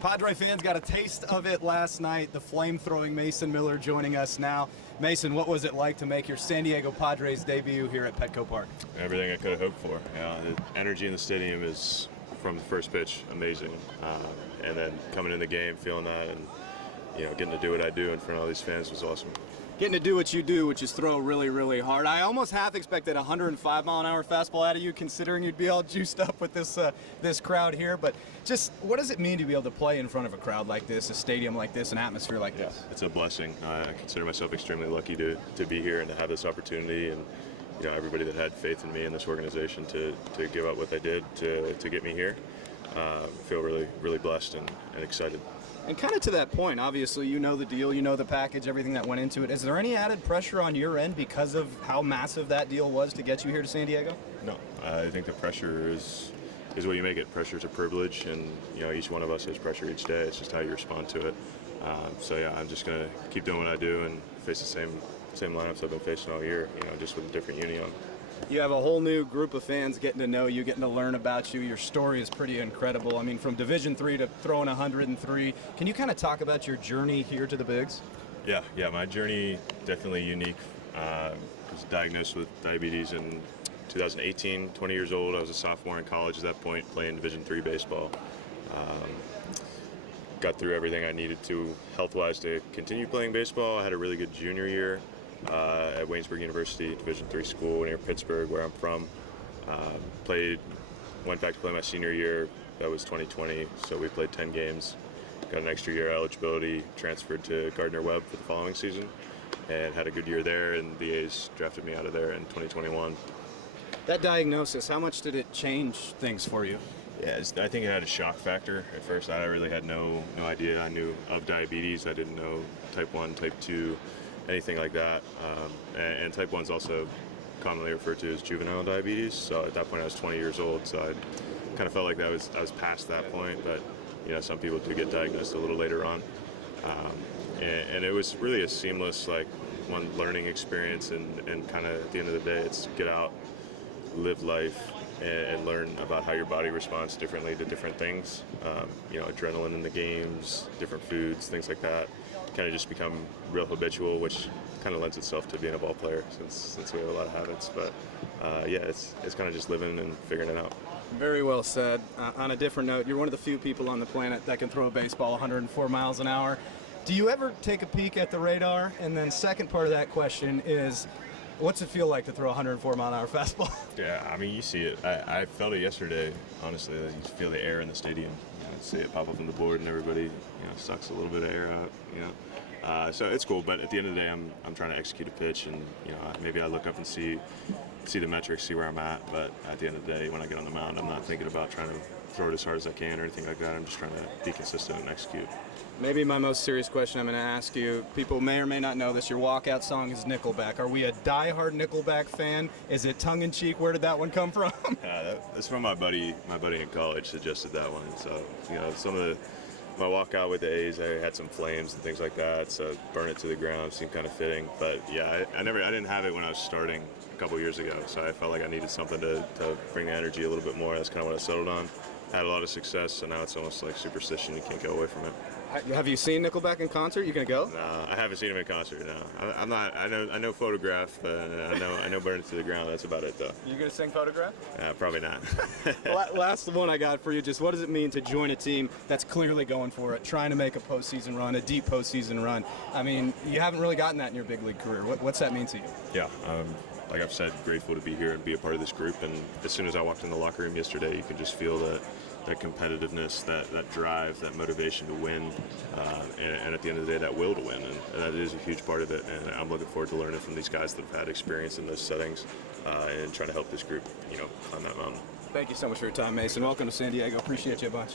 Padre fans got a taste of it last night. The flame-throwing Mason Miller joining us now. Mason, what was it like to make your San Diego Padres debut here at Petco Park? Everything I could have hoped for. The energy in the stadium is, from the first pitch, amazing. And then coming in the game, feeling that, and getting to do what I do in front of all these fans was awesome. Getting to do what you do, which is throw really, really hard. I almost half expected a 105-mile-an-hour fastball out of you, considering you'd be all juiced up with this crowd here. But just what does it mean to be able to play in front of a crowd like this, a stadium like this, an atmosphere like this? It's a blessing. I consider myself extremely lucky to be here and to have this opportunity, and everybody that had faith in me and this organization to give up what they did to get me here. I feel really, really blessed and excited. And kind of to that point, obviously, you know the deal, you know the package, everything that went into it. Is there any added pressure on your end because of how massive that deal was to get you here to San Diego? No, I think the pressure is what you make it. Pressure is a privilege, and each one of us has pressure each day. It's just how you respond to it. So yeah, I'm just gonna keep doing what I do and face the same lineups I've been facing all year. Just with a different uni on. You have a whole new group of fans getting to know you, getting to learn about you. Your story is pretty incredible. I mean, from Division III to throwing 103. Can you kind of talk about your journey here to the bigs? Yeah, my journey definitely unique. I was diagnosed with diabetes in 2018, 20 years old. I was a sophomore in college at that point, playing Division III baseball. Got through everything I needed to health-wise to continue playing baseball. I had a really good junior year at Waynesburg University, Division III school near Pittsburgh, where I'm from. Went back to play my senior year. That was 2020, so we played 10 games. Got an extra year eligibility, transferred to Gardner-Webb for the following season, and had a good year there, and the A's drafted me out of there in 2021. That diagnosis, how much did it change things for you? Yeah, I think it had a shock factor. At first, I really had no idea. I knew of diabetes. I didn't know type 1, type 2, anything like that. And type 1 is also commonly referred to as juvenile diabetes. So at that point, I was 20 years old. So I kind of felt like I was past that point. But some people do get diagnosed a little later on. And it was really a seamless, one learning experience. And kind of at the end of the day, it's get out, live life, and learn about how your body responds differently to different things. Adrenaline in the games, different foods, things like that. Kind of just become real habitual, which kind of lends itself to being a ball player since we have a lot of habits. But it's kind of just living and figuring it out. Very well said. On a different note, you're one of the few people on the planet that can throw a baseball 104 miles an hour. Do you ever take a peek at the radar? And then second part of that question is, what's it feel like to throw a 104-mile-an-hour fastball? Yeah, I mean, you see it. I felt it yesterday, honestly. You feel the air in the stadium. See it pop up on the board, and everybody sucks a little bit of air out. So it's cool, but at the end of the day, I'm trying to execute a pitch, and maybe I look up and see the metrics, see where I'm at. But at the end of the day, when I get on the mound, I'm not thinking about trying to throw it as hard as I can or anything like that. I'm just trying to be consistent and execute. Maybe my most serious question I'm going to ask you, people may or may not know this, your walkout song is Nickelback. Are we a diehard Nickelback fan? Is it tongue-in-cheek? Where did that one come from? That's from my buddy in college suggested that one. So, my walkout with the A's, I had some flames and things like that, so Burn It to the Ground seemed kind of fitting. But yeah, I didn't have it when I was starting a couple years ago, so I felt like I needed something to bring the energy a little bit more. That's kind of what I settled on. Had a lot of success, so now it's almost like superstition. You can't go away from it. Have you seen Nickelback in concert? You gonna go? No, I haven't seen him in concert. No, I'm not. I know Photograph. I know Burn It to the Ground. That's about it, though. You gonna sing Photograph? Probably not. Last one I got for you. Just what does it mean to join a team that's clearly going for it, trying to make a postseason run, a deep postseason run? I mean, you haven't really gotten that in your big league career. What's that mean to you? Yeah. Like I've said, grateful to be here and be a part of this group. And as soon as I walked in the locker room yesterday, you could just feel that competitiveness, that drive, that motivation to win, and at the end of the day, that will to win. And that is a huge part of it. And I'm looking forward to learning from these guys that have had experience in those settings and trying to help this group, on that mountain. Thank you so much for your time, Mason. Welcome to San Diego. Appreciate you a bunch.